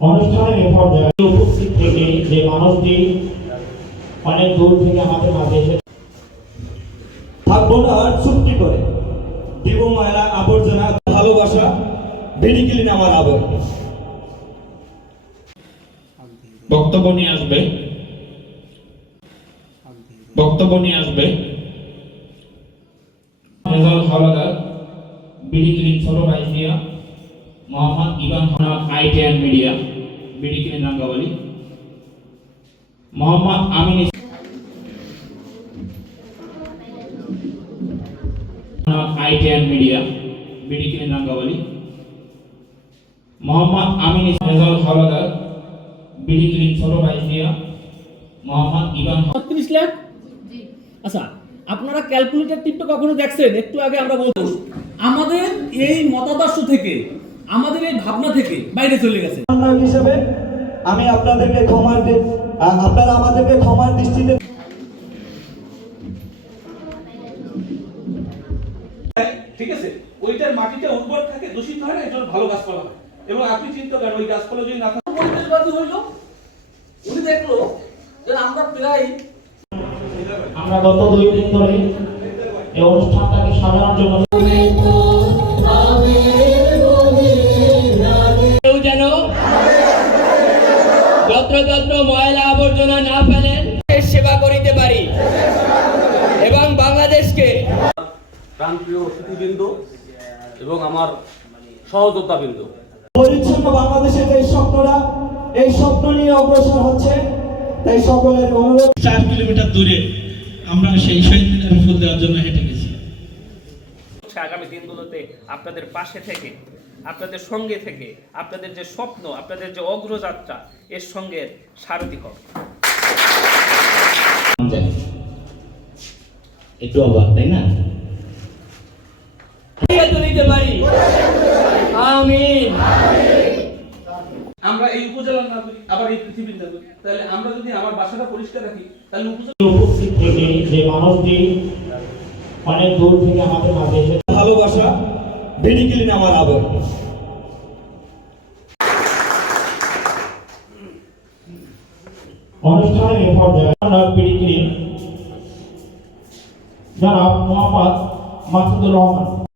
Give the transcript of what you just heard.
অনুষ্ঠানের এ পর্যায়ে উপস্থিত থেকে যে মানুষটি অনেক দূর থেকে আমাদের মাঝে এসে থাকব না আর চুক্তি করে। দিব ময়লা আবর্জনা ভালোবাসা বেরিকেলিন আমার আবেগ বক্তব্য নিয়ে আসবে। বক্তব্য নিয়ে আসবে। রেজাল হাওলাদার বিডি ক্লিন ছোট বাইসিয়া Mohammad Iban IT and media. BD clean Rangabali Mohammad Amin is- IT and media Mohammad Amin Rezaul Howlader ছোট মোহাম্মদ ইবান ছত্রিশ লাখ? আচ্ছা আপনারা ক্যালকুলেটর টিপটা কখনো দেখছেন? একটু আগে আমরা বলতো আমাদের এই মতাদর্শ থেকে আমাদের এই ভাবনা থেকে বাইরে চলে গেছে। হিসেবে আমি আপনাদেরকে ক্ষমার আপনারা আমাদেরকে ক্ষমার দৃষ্টিতে ঠিক আছে? ওইটার মাটিটা উর্বর থাকে দূষিত হয় না জন্য ভালো গাছপালা হয়। এবং আপনি চিন্তা করেন ওই গাছপালা যদি না থাকে পরিবেশবাদী হইল। উনি দেখল যে আমরা প্রায় আমরা গত দুই দিন ধরে এই অনুষ্ঠানটাকে সাজানোর জন্য কেউ যেন যত্রতত্র ময়লা আবর্জনা না ফেলেন সেবা করিতে পারি এবং বাংলাদেশকে প্রাণপ্রিয় অতিথিবৃন্দ এবং আমার সহযোদ্ধাবৃন্দ। পরিচ্ছন্ন বাংলাদেশের এই স্বপ্নটা এই স্বপ্ন নিয়ে অগ্রসর হচ্ছে তাই সকলের অনুরোধ চার কিলোমিটার দূরে আমরা সেই শহীদ মিনারে ফুল দেওয়ার জন্য হেঁটে গেছি। আগামী দিনগুলোতে আপনাদের পাশে থেকে আপনাদের সঙ্গে থেকে আপনাদের যে স্বপ্ন আপনাদের যে অগ্রযাত্রা এর সঙ্গে সারথি হবে একটু অবাক তাই না? তুলিতে পারি। আমিন। আমরা এই উপজেলার নাগরিক আবার এই পৃথিবীর নাগরিক। তাহলে আমরা যদি আমার বাসাটা পরিষ্কার রাখি তাহলে উপজেলা উপস্থিত যে মানুষটি অনেক দূর থেকে আমাদের মাঝে এসে ভালোবাসা বেরিকেলিন আমার আবেগ অনুষ্ঠানের এ পর্যায়ে জনাব বিডিক্রিন জনাব মোহাম্মদ মাসুদুর রহমান